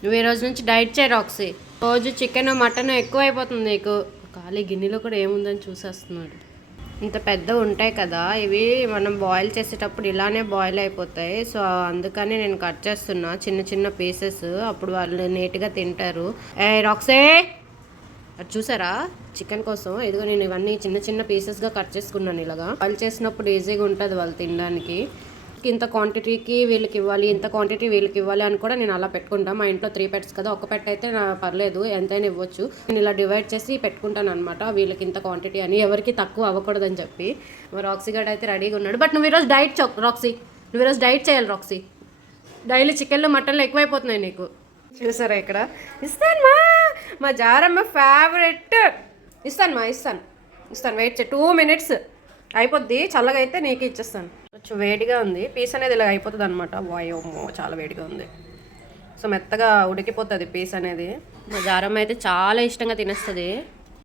నువ్వు ఈ రోజు నుంచి డైట్ చేయి రాక్సీ. రోజు చికెన్ మటన్ ఎక్కువ అయిపోతుంది నీకు. ఖాళీ గిన్నెలో కూడా ఏముందని చూసేస్తున్నాడు. ఇంత పెద్ద ఉంటాయి కదా, ఇవి మనం బాయిల్ చేసేటప్పుడు ఇలానే బాయిల్ అయిపోతాయి. సో అందుకని నేను కట్ చేస్తున్నా చిన్న చిన్న పీసెస్, అప్పుడు వాళ్ళు నీట్గా తింటారు. ఏ రాక్సే, అది చూసారా చికెన్ కోసం ఇదిగో నేను ఇవన్నీ చిన్న చిన్న పీసెస్గా కట్ చేసుకున్నాను. ఇలాగా బాయిల్ చేసినప్పుడు ఈజీగా ఉంటుంది వాళ్ళు తినడానికి. ఇంత క్వాంటిటీకి వీళ్ళకి ఇవ్వాలి, ఇంత క్వాంటిటీ వీళ్ళకి ఇవ్వాలి అని కూడా నేను అలా పెట్టుకుంటాను. మా ఇంట్లో 3 పెట్స్ కదా, ఒక పెట్ అయితే నా పర్లేదు ఎంతైనా ఇవ్వచ్చు. నేను ఇలా డివైడ్ చేసి పెట్టుకుంటాను అనమాట, వీళ్ళకి ఇంత క్వాంటిటీ అని, ఎవరికి తక్కువ అవ్వకూడదని చెప్పి. రాక్సీ గడ్ అయితే రెడీగా ఉన్నాడు. బట్ నువ్వు ఈరోజు డైట్ రాక్సీ, నువ్వు ఈరోజు డైట్ చేయాలి రాక్సీ. డైలీ చికెన్లు మటన్లు ఎక్కువైపోతున్నాయి నీకు. చూసారా ఇక్కడ ఇస్తాను మా జారమ్మ ఫేవరెట్. ఇస్తాను ఇస్తాను వెయిట్ 2 minutes అయిపోద్ది. చల్లగా అయితే నీకు ఇచ్చేస్తాను. కొంచెం వేడిగా ఉంది, పీస్ అనేది ఇలా అయిపోతుంది అనమాట. వాయమ్మో చాలా వేడిగా ఉంది. సో మెత్తగా ఉడికిపోతుంది పీస్ అనేది. మా జారమ్మ అయితే చాలా ఇష్టంగా తినేస్తుంది.